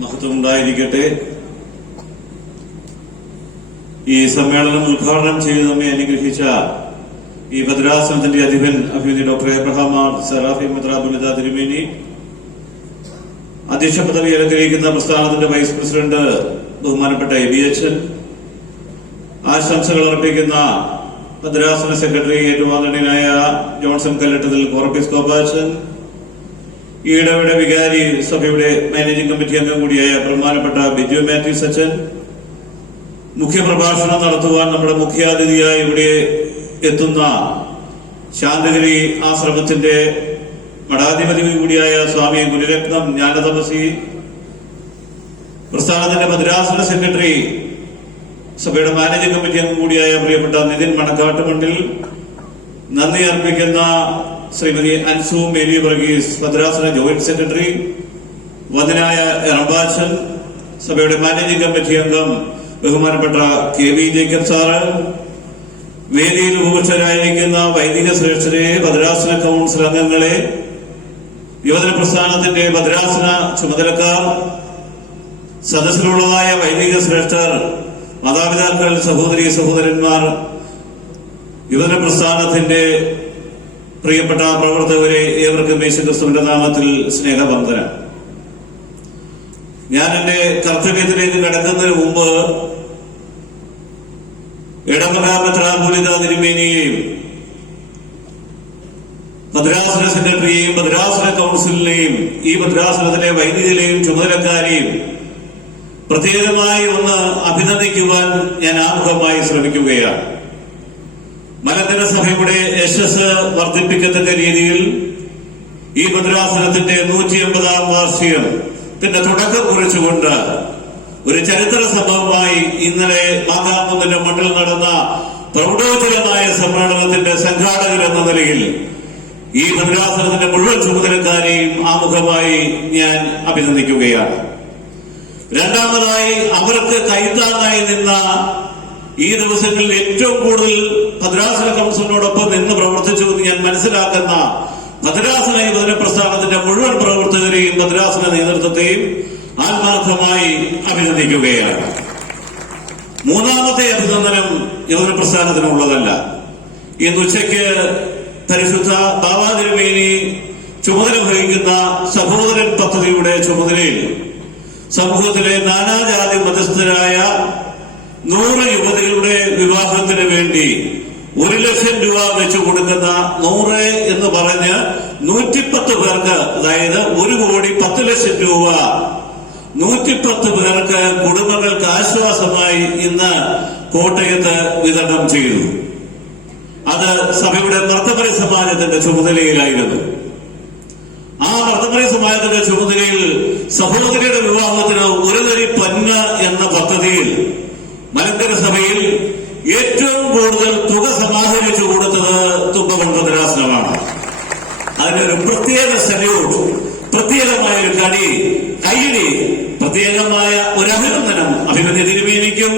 മഹത്വം ഉണ്ടായിരിക്കട്ടെ ഈ സമ്മേളനം ഉദ്ഘാടനം ചെയ്ത് നമ്മെ അനുഗ്രഹിച്ച ഈ ഭദ്രാസനത്തിന്റെ അധിപൻ അഭിനന്ദി ഡോക്ടർ എബ്രഹാം ആർ സറാഫി മെത്രാബുലിത തിരുമേനി. അധ്യക്ഷ പദവി അലങ്കരിക്കുന്ന പ്രസ്ഥാനത്തിന്റെ വൈസ് പ്രസിഡന്റ് ബഹുമാനപ്പെട്ട എ ബി എച്ച് ആശംസകൾ അർപ്പിക്കുന്ന ഭദ്രാസന സെക്രട്ടറി ഏറ്റുമാതൃനായ ജോൺസൺ കല്ലട്ടതിൽ കോർപ്പിസ് കോപ്പാച്ചൻ ഈ ഇടവേള വികാരി സഭയുടെ മാനേജിംഗ് കമ്മിറ്റി അംഗം കൂടിയായ ബഹുമാനപ്പെട്ട ബിജു മാത്യൂസ് അച്ഛൻ മുഖ്യപ്രഭാഷണം നടത്തുവാൻ നമ്മുടെ മുഖ്യാതിഥിയായി ഇവിടെ എത്തുന്ന ശാന്തഗിരി ആശ്രമത്തിന്റെ മഠാധിപതി കൂടിയായ സ്വാമി ഗുരുരത്നം ജ്ഞാനതപസി പ്രസ്ഥാനത്തിന്റെ ഭദ്രാസന സെക്രട്ടറി സഭയുടെ മാനേജിംഗ് കമ്മിറ്റി അംഗം കൂടിയായ പ്രിയപ്പെട്ട നിതിൻ മണക്കാട്ടുമണ്ടിൽ നന്ദി അർപ്പിക്കുന്ന ശ്രീമതി അൻസു മേരി വർഗീസ് ഭദ്രാസന ജോയിന്റ് സെക്രട്ടറി വധനായ എറബാച്ചൻ സഭയുടെ മാനേജിംഗ് കമ്മിറ്റി അംഗം ബഹുമാനപ്പെട്ട കെ വി ജേക്കബ് സാറ് വേദിയിൽ ഉപവിഷ്ടരായിരിക്കുന്ന വൈദിക ശ്രേഷ്ഠരെ ഭദ്രാസന കൗൺസിൽ അംഗങ്ങളെ യുവജന പ്രസ്ഥാനത്തിന്റെ ഭദ്രാസന ചുമതലക്കാർ സദസ്സിലുള്ളതായ വൈദിക ശ്രേഷ്ഠർ മാതാപിതാക്കൾ സഹോദരി സഹോദരന്മാർ യുവജന പ്രസ്ഥാനത്തിന്റെ പ്രിയപ്പെട്ട പ്രവർത്തകരെ ഏവർക്കും യേശുക്രിസ്തുവിന്റെ നാമത്തിൽ സ്നേഹവന്ദനം. ഞാൻ എന്റെ കർത്തവ്യത്തിലേക്ക് കടക്കുന്നതിന് മുമ്പ് ഇടമല മെത്രാപൂലിത തിരുമേനിയെയും ഭദ്രാസന സെക്രട്ടറിയെയും ഭദ്രാസന കൗൺസിലിനെയും ഈ ഭദ്രാസനത്തിലെ വൈദ്യുതിയിലെയും ചുമതലക്കാരെയും പ്രത്യേകമായി ഒന്ന് അഭിനന്ദിക്കുവാൻ ഞാൻ ആമുഖമായി ശ്രമിക്കുകയാണ്. മലങ്കര സഭയുടെ യശസ് വർദ്ധിപ്പിക്കത്തക്ക രീതിയിൽ ഈ ഭദ്രാസനത്തിന്റെ നൂറ്റി എൺപതാം വാർഷികം പിന്നെ തുടക്കം കുറിച്ചുകൊണ്ട് ഒരു ചരിത്ര സംഭവമായി ഇന്നലെ മാതാകുന്നതിന്റെ മണ്ണിൽ നടന്ന പ്രൗഢോചിതമായ സമ്മേളനത്തിന്റെ സംഘാടകർ എന്ന നിലയിൽ ഈ ഭദ്രാസനത്തിന്റെ മുഴുവൻ ചുമതലക്കാരെയും ആമുഖമായി ഞാൻ അഭിനന്ദിക്കുകയാണ്. രണ്ടാമതായി അവർക്ക് കൈത്താങ്ങായി നിന്ന ഈ ദിവസങ്ങളിൽ ഏറ്റവും കൂടുതൽ ഭദ്രാസന കൗൺസിലിനോടൊപ്പം നിന്ന് പ്രവർത്തിച്ചു എന്ന് ഞാൻ മനസ്സിലാക്കുന്ന ഭദ്രാസന യുവജന പ്രസ്ഥാനത്തിന്റെ മുഴുവൻ പ്രവർത്തകരെയും ഭദ്രാസന നേതൃത്വത്തെയും ആത്മാർത്ഥമായി അഭിനന്ദിക്കുകയാണ്. മൂന്നാമത്തെ അഭിനന്ദനം യുവജന പ്രസ്ഥാനത്തിനുള്ളതല്ല ഇന്ന് ഉച്ചയ്ക്ക് പരിശുദ്ധ ബാബാതിരുമേനി ചുമതല വഹിക്കുന്ന സഹോദരൻ പദ്ധതിയുടെ ചുമതലയിൽ സമൂഹത്തിലെ നാനാജാതി മതസ്ഥരായ നൂറ് യുവതികളുടെ വിവാഹത്തിന് വേണ്ടി ഒരു ലക്ഷം രൂപ വെച്ച് കൊടുക്കുന്ന നൂറ് എന്ന് പറഞ്ഞ് നൂറ്റിപ്പത്ത് പേർക്ക് അതായത് ഒരു കോടി പത്ത് ലക്ഷം രൂപ നൂറ്റിപ്പത്ത് പേർക്ക് കുടുംബങ്ങൾക്ക് ആശ്വാസമായി ഇന്ന് കോട്ടയത്ത് വിതരണം ചെയ്തു. അത് സഭയുടെ നർത്തപരി സമാജത്തിന്റെ ചുമതലയിലായിരുന്നു. ആ നർത്തപരി സമാജത്തിന്റെ ചുമതലയിൽ സഹോദരിയുടെ വിവാഹത്തിന് ഒരു തരി പന്ന എന്ന പദ്ധതിയിൽ മലങ്കര സഭയിൽ ഏറ്റവും കൂടുതൽ തുക സമാഹരിച്ചു കൊടുത്തത് തുമ്പമൺ അതിനൊരു പ്രത്യേക സല്യൂട്ട് പ്രത്യേകമായ ഒരു കടി കൈയടി പ്രത്യേകമായ ഒരു അഭിനന്ദനം. അഭിനന്ദി തിരുമേനിക്കും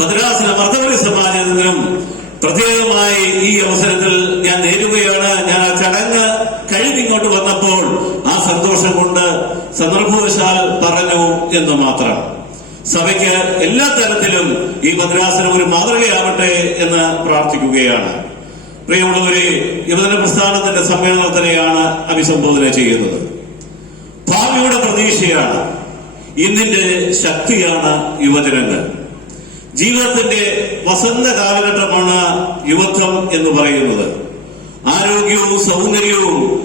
ഭദ്രാസന വർദ്ധവരി സമാജത്തിനും പ്രത്യേകമായി ഈ അവസരത്തിൽ ഞാൻ നേരുകയാണ്. ഞാൻ ആ ചടങ്ങ് കഴിഞ്ഞിങ്ങോട്ട് വന്നപ്പോൾ ആ സന്തോഷം കൊണ്ട് സന്ദർഭവശാൽ പറഞ്ഞു എന്ന് മാത്രം. സഭയ്ക്ക് എല്ലാ തരത്തിലും ഈ മദ്രാസിന് ഒരു മാതൃകയാവട്ടെ എന്ന് പ്രാർത്ഥിക്കുകയാണ്. പ്രിയമുള്ളവരെ യുവജന പ്രസ്ഥാനത്തിന്റെ സമ്മേളനത്തിനെയാണ് അഭിസംബോധന ചെയ്യുന്നത്. ഭാവിയുടെ പ്രതീക്ഷയാണ്. ഇന്നിന്റെ ശക്തിയാണ് യുവജനങ്ങൾ. ജീവിതത്തിന്റെ വസന്ത കാലഘട്ടമാണ് യുവത്വം എന്ന് പറയുന്നത്. ആരോഗ്യവും സൗന്ദര്യവും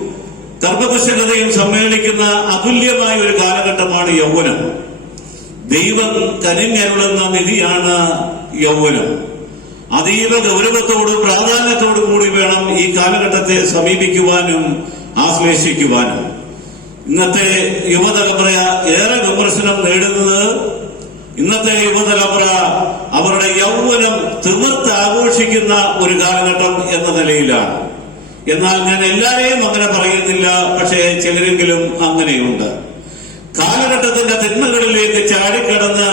കർമ്മകുശലതയും സമ്മേളിക്കുന്ന അതുല്യമായ ഒരു കാലഘട്ടമാണ് യൗവനം. ദൈവം കനിഞ്ഞരുളുന്ന നിധിയാണ് യൗവനം. അതീവ ഗൗരവത്തോട് പ്രാധാന്യത്തോടു കൂടി വേണം ഈ കാലഘട്ടത്തെ സമീപിക്കുവാനും ആശ്ലേഷിക്കുവാനും. ഇന്നത്തെ യുവതലമുറ ഏറെ വിമർശനം നേടുന്നത് ഇന്നത്തെ യുവതലമുറ അവരുടെ യൗവനം തിമിർത്ത് ആഘോഷിക്കുന്ന ഒരു കാലഘട്ടം എന്ന നിലയിലാണ്. എന്നാൽ ഞാൻ എല്ലാവരെയും അങ്ങനെ പറയുന്നില്ല പക്ഷേ ചിലരെങ്കിലും അങ്ങനെയുണ്ട്. കാലഘട്ടത്തിന്റെ തിന്മകളിലേക്ക് ചാടിക്കടന്ന്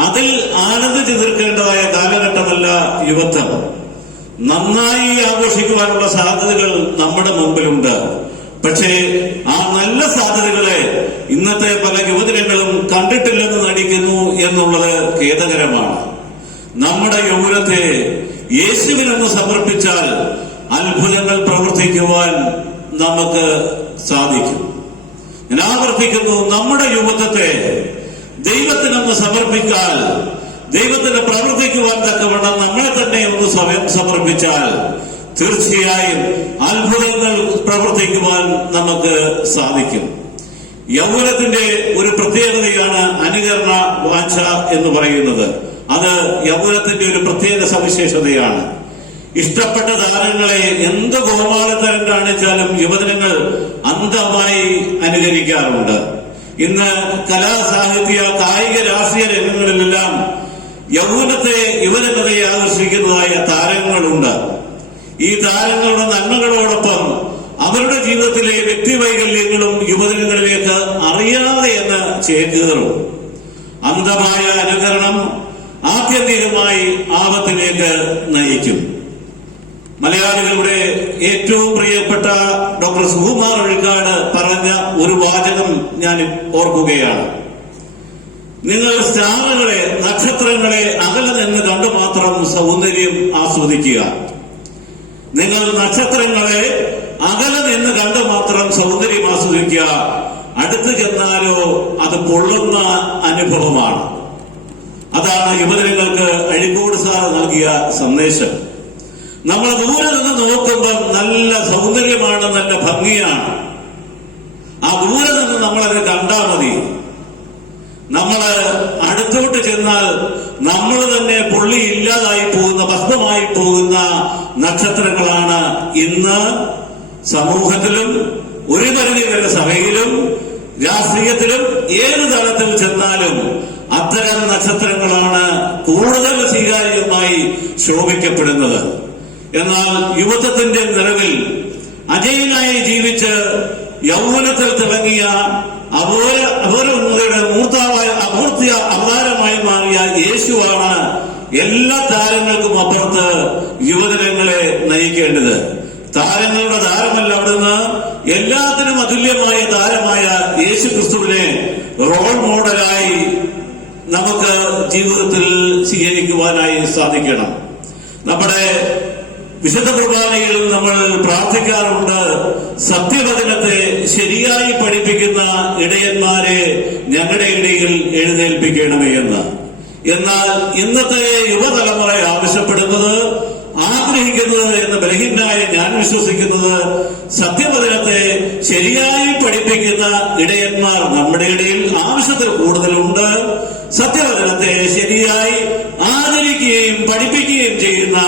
അതിൽ ആനന്ദിച്ചു തീർക്കേണ്ടതായ കാലഘട്ടമല്ല യുവത്വം. നന്നായി ആഘോഷിക്കുവാനുള്ള സാധ്യതകൾ നമ്മുടെ മുമ്പിലുണ്ട്. പക്ഷേ ആ നല്ല സാധ്യതകളെ ഇന്നത്തെ പല യുവജനങ്ങളും കണ്ടിട്ടില്ലെന്ന് നടിക്കുന്നു എന്നുള്ളത് ഖേദകരമാണ്. നമ്മുടെ യൗവനത്തെ യേശുവിനൊന്ന് സമർപ്പിച്ചാൽ അത്ഭുതങ്ങൾ പ്രവർത്തിക്കുവാൻ നമുക്ക് സാധിക്കും. ഞാൻ ആവർത്തിക്കുന്നു നമ്മുടെ യുവത്വത്തെ ദൈവത്തിനൊന്ന് സമർപ്പിച്ചാൽ ദൈവത്തിന് പ്രവർത്തിക്കുവാൻ തക്കവണ്ണം നമ്മളെ തന്നെ ഒന്ന് സ്വയം സമർപ്പിച്ചാൽ തീർച്ചയായും അത്ഭുതങ്ങൾ പ്രവർത്തിക്കുവാൻ നമുക്ക് സാധിക്കും. യൗവനത്തിന്റെ ഒരു പ്രത്യേകതയാണ് അനുകരണ വാഞ്ച എന്ന് പറയുന്നത്. അത് യൗവനത്തിന്റെ ഒരു പ്രത്യേക സവിശേഷതയാണ്. ഇഷ്ടപ്പെട്ട താരങ്ങളെ എന്ത് ഗോപാലതരം കാണിച്ചാലും യുവജനങ്ങൾ അന്ധമായി അനുകരിക്കാറുണ്ട്. ഇന്ന് കലാ സാഹിത്യ കായിക രാഷ്ട്രീയ രംഗങ്ങളിലെല്ലാം യൗവനത്തെ യുവജനതയെ ആകർഷിക്കുന്നതായ താരങ്ങളുണ്ട്. ഈ താരങ്ങളുടെ നന്മകളോടൊപ്പം അവരുടെ ജീവിതത്തിലെ വ്യക്തിവൈകല്യങ്ങളും യുവജനങ്ങളിലേക്ക് അറിയാതെ എന്ന് ചേക്കേറും. അന്ധമായ അനുകരണം ആത്യന്തികമായി ആപത്തിലേക്ക് നയിക്കും. മലയാളികളുടെ ഏറ്റവും പ്രിയപ്പെട്ട ഡോക്ടർ സുകുമാർ ഒഴുക്കാട് പറഞ്ഞ ഒരു വാചകം ഞാൻ ഓർക്കുകയാണ്. നിങ്ങൾ സ്റ്റാറുകളെ നക്ഷത്രങ്ങളെ അകലെ നിന്ന് കണ്ടു മാത്രം സൗന്ദര്യം ആസ്വദിക്കുക. നിങ്ങൾ നക്ഷത്രങ്ങളെ അകലെ നിന്ന് കണ്ടു മാത്രം സൗന്ദര്യം ആസ്വദിക്കുക. അടുത്ത് ചെന്നാലോ അത് പൊള്ളുന്ന അനുഭവമാണ്. അതാണ് യുവജനങ്ങൾക്ക് അഴിക്കോട് സാർ നൽകിയ സന്ദേശം. നമ്മൾ ദൂരെ നിന്ന് നോക്കുമ്പോൾ നല്ല സൗന്ദര്യമാണ് നല്ല ഭംഗിയാണ്. ആ ദൂരെ നിന്ന് നമ്മളത് കണ്ടാൽ മതി. നമ്മൾ അടുത്തോട്ട് ചെന്നാൽ നമ്മൾ തന്നെ പുള്ളി ഇല്ലാതായി പോകുന്ന ഭസ്മമായി പോകുന്ന നക്ഷത്രങ്ങളാണ് ഇന്ന് സമൂഹത്തിലും ഒരു പരിധിവരെ സഭയിലും രാഷ്ട്രീയത്തിലും ഏത് തലത്തിൽ ചെന്നാലും അത്തരം നക്ഷത്രങ്ങളാണ് കൂടുതൽ സ്വീകാര്യമായി ശോഭിക്കപ്പെടുന്നത്. എന്നാൽ യുവത്വത്തിന്റെ നിലവിൽ അജയനായി ജീവിച്ച് യൗവനത്തിൽ തിളങ്ങിയ അപൂര മൂർത്താവായ അപൂർത്തിയ അവതാരമായി മാറിയ യേശുവാണ് എല്ലാ താരങ്ങൾക്കും അപ്പുറത്ത് യുവജനങ്ങളെ നയിക്കേണ്ടത്. താരങ്ങളുടെ താരമല്ല അവിടുന്ന് എല്ലാത്തിനും അതുല്യമായ താരമായ യേശു ക്രിസ്തുവിനെ റോൾ മോഡലായി നമുക്ക് ജീവിതത്തിൽ സ്വീകരിക്കുവാനായി സാധിക്കണം. നമ്മുടെ വിശുദ്ധ കുർബാനയിൽ നമ്മൾ പ്രാർത്ഥിക്കാറുണ്ട് സത്യവചനത്തെ ശരിയായി പഠിപ്പിക്കുന്ന ഇടയന്മാരെ ഞങ്ങളുടെ ഇടയിൽ എഴുന്നേൽപ്പിക്കണമേ എന്ന്. എന്നാൽ ഇന്നത്തെ യുവതലമുറ ആവശ്യപ്പെടുന്നത് ആഗ്രഹിക്കുന്നത് എന്ന് ബലഹീനായ ഞാൻ വിശ്വസിക്കുന്നത് സത്യവചനത്തെ ശരിയായി പഠിപ്പിക്കുന്ന ഇടയന്മാർ നമ്മുടെ ഇടയിൽ ആവശ്യത്തിൽ കൂടുതലുണ്ട്. സത്യവചനത്തെ ശരിയായി ആദരിക്കുകയും പഠിപ്പിക്കുകയും ചെയ്യുന്ന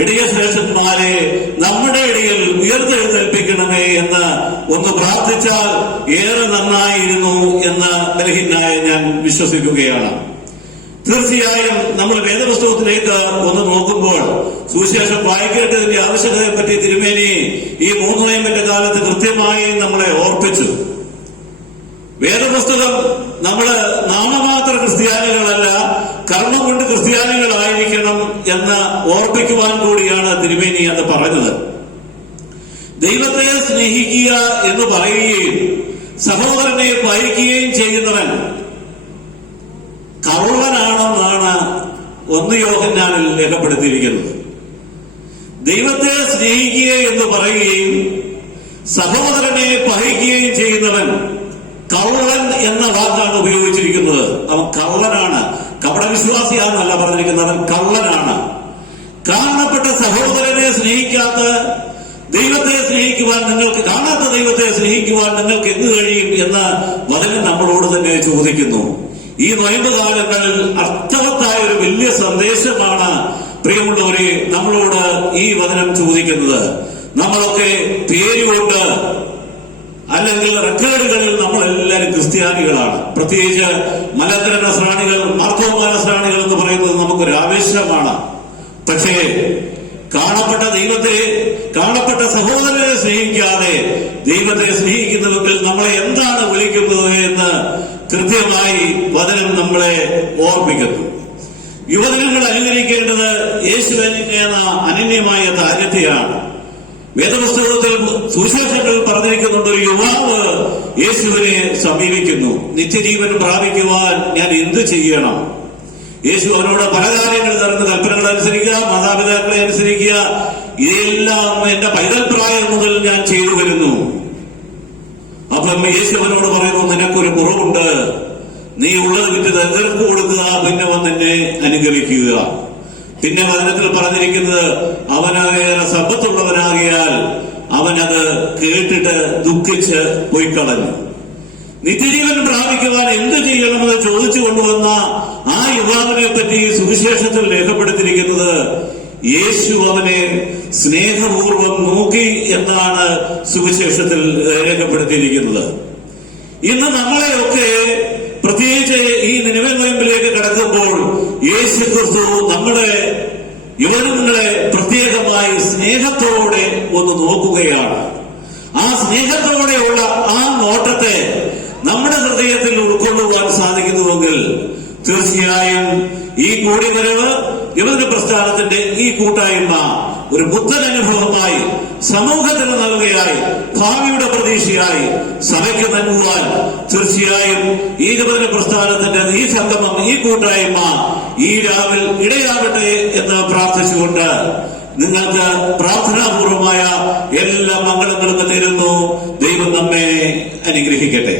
ഇടയശ്രേഷ്ഠന്മാരെ നമ്മുടെ ഇടയിൽ ഉയർത്തെഴുന്നേൽപ്പിക്കണമേ എന്ന് ഒന്ന് പ്രാർത്ഥിച്ചാൽ ഏറെ നന്നായിരുന്നു എന്ന് ബലഹീനായ ഞാൻ വിശ്വസിക്കുകയാണ്. തീർച്ചയായും നമ്മൾ വേദപുസ്തകത്തിലേക്ക് ഒന്ന് നോക്കുമ്പോൾ സുവിശേഷം വായിക്കേണ്ടതിന്റെ ആവശ്യകതയെ പറ്റി തിരുമേനി ഈ മൂന്ന് നയമ്പിന്റെ കാലത്ത് കൃത്യമായി നമ്മളെ ഓർപ്പിച്ചു. വേദപുസ്തകം നമ്മൾ നാമമാത്ര ക്രിസ്ത്യാനികളല്ല കർമ്മം കൊണ്ട് ക്രിസ്ത്യാനികളായിരിക്കണം എന്ന് ഓർപ്പിക്കുവാൻ കൂടിയാണ് തിരുമേനി എന്ന് പറഞ്ഞത്. ദൈവത്തെ സ്നേഹിക്കുക എന്ന് പറയുകയും സഹോദരനെ വായിക്കുകയും ചെയ്യുന്നവൻ കള്ളനാണെന്നാണ് ഒന്ന് യോഹന്നാനിൽ രേഖപ്പെടുത്തിയിരിക്കുന്നത്. ദൈവത്തെ സ്നേഹിക്കുക എന്ന് പറയുകയും സഹോദരനെ പഹിക്കുകയും ചെയ്യുന്നവൻ കള്ളൻ എന്ന വാക്കാണ് ഉപയോഗിച്ചിരിക്കുന്നത്. അവൻ കള്ളനാണ് കപടവിശ്വാസിയാണെന്നല്ല പറഞ്ഞിരിക്കുന്നത്. അവൻ കള്ളനാണ് കാണപ്പെട്ട സഹോദരനെ സ്നേഹിക്കാത്ത ദൈവത്തെ സ്നേഹിക്കുവാൻ നിങ്ങൾക്ക് കാണാത്ത ദൈവത്തെ സ്നേഹിക്കുവാൻ നിങ്ങൾക്ക് എന്ത് കഴിയും എന്ന് വചനം നമ്മളോട് തന്നെ ചോദിക്കുന്നു. ഈ നൊയമ്പ് കാലങ്ങളിൽ അർത്ഥവത്തായ ഒരു വലിയ സന്ദേശമാണ് പ്രിയമുള്ളവരെ നമ്മളോട് ഈ വചനം ചോദിക്കുന്നത്. നമ്മളൊക്കെ പേരുകൊണ്ട് അല്ലെങ്കിൽ റെക്കോർഡുകളിൽ നമ്മൾ എല്ലാവരും ക്രിസ്ത്യാനികളാണ്. പ്രത്യേകിച്ച് മലങ്കര നസ്രാണികൾ മാർക്കോമ നസ്രാണികൾ എന്ന് പറയുന്നത് നമുക്കൊരു ആവേശമാണ്. പക്ഷേ കാണപ്പെട്ട ദൈവത്തെ കാണപ്പെട്ട സഹോദരനെ സ്നേഹിക്കാതെ ദൈവത്തെ സ്നേഹിക്കുന്നുവെങ്കിൽ നമ്മളെ എന്താണ് വിളിക്കുന്നത് എന്ന് കൃത്യമായി വചനം നമ്മളെ ഓർമ്മിക്കുന്നു യുവജനങ്ങൾ അനുകരിക്കേണ്ടത് യേശുവിനെ എന്ന അനന്യമായ താരത്തെയാണ് വേദപുസ്തകത്തിൽ സുവിശേഷങ്ങളിൽ പറഞ്ഞിരിക്കുന്നുണ്ട്. ഒരു യുവാവ് യേശുവിനെ സമീപിക്കുന്നു. നിത്യജീവൻ പ്രാപിക്കുവാൻ ഞാൻ എന്ത് ചെയ്യണം? യേശു അവനോട് പല കാര്യങ്ങൾ നടന്ന കൽപ്പനകൾ അനുസരിക്കുക മാതാപിതാക്കളെ അനുസരിക്കുക. ഇതെല്ലാം എന്റെ പൈതൽ പ്രായം മുതൽ ഞാൻ ചെയ്തു വരുന്നു. അപ്പം യേശു അവനോട് പറയുന്നു നിനക്കൊരു കുറവുണ്ട്. നീ ഉള്ളത് വിറ്റ് തെരഞ്ഞെടുപ്പ് കൊടുക്കുക പിന്നെ വന്ന് അനുഗമിക്കുക. പിന്നെ വചനത്തിൽ പറഞ്ഞിരിക്കുന്നത് അവനേറെ സമ്പത്തുള്ളവനാകിയാൽ അവനത് കേട്ടിട്ട് ദുഃഖിച്ച് പോയി കളഞ്ഞു നിത്യജീവൻ പ്രാപിക്കുവാൻ എന്ത് ചെയ്യണമെന്ന് ചോദിച്ചു കൊണ്ടുവന്ന ആ യുവാവിനെ പറ്റി സുവിശേഷത്തിൽ രേഖപ്പെടുത്തിയിരിക്കുന്നത് യേശു അവനെ സ്നേഹപൂർവം നോക്കി എന്നാണ് സുവിശേഷത്തിൽ രേഖപ്പെടുത്തിയിരിക്കുന്നത്. ഇന്ന് നമ്മളെയൊക്കെ പ്രത്യേകിച്ച് ഈ നിലവിൽ നോയമ്പിലേക്ക് കടക്കുമ്പോൾ യേശു ക്രിസ്തു നമ്മുടെ യുവജനങ്ങളെ പ്രത്യേകമായി സ്നേഹത്തോടെ ഒന്ന് നോക്കുകയാണ്. ആ സ്നേഹത്തോടെയുള്ള ആ നോട്ടത്തെ നമ്മുടെ ഹൃദയത്തിൽ ഉൾക്കൊള്ളുവാൻ സാധിക്കുന്നുവെങ്കിൽ തീർച്ചയായും ഈ കൂടിവരവ് യുവജന പ്രസ്ഥാനത്തിന്റെ ഈ കൂട്ടായ്മ ഒരു പുത്തൻ അനുഭവമായി സമൂഹത്തിന് നൽകുകയായി ഭാവിയുടെ പ്രതീക്ഷയായി സഭയ്ക്ക് നൽകുവാൻ തീർച്ചയായും ഈ യുവജന പ്രസ്ഥാനത്തിന്റെ ഈ സംഗമം ഈ കൂട്ടായ്മ ഈ രാവിൽ ഇടയാകട്ടെ എന്ന് പ്രാർത്ഥിച്ചുകൊണ്ട് നിങ്ങൾക്ക് പ്രാർത്ഥനാപൂർവമായ എല്ലാ മംഗളങ്ങളും നേരുന്നു ദൈവം നമ്മെ അനുഗ്രഹിക്കട്ടെ.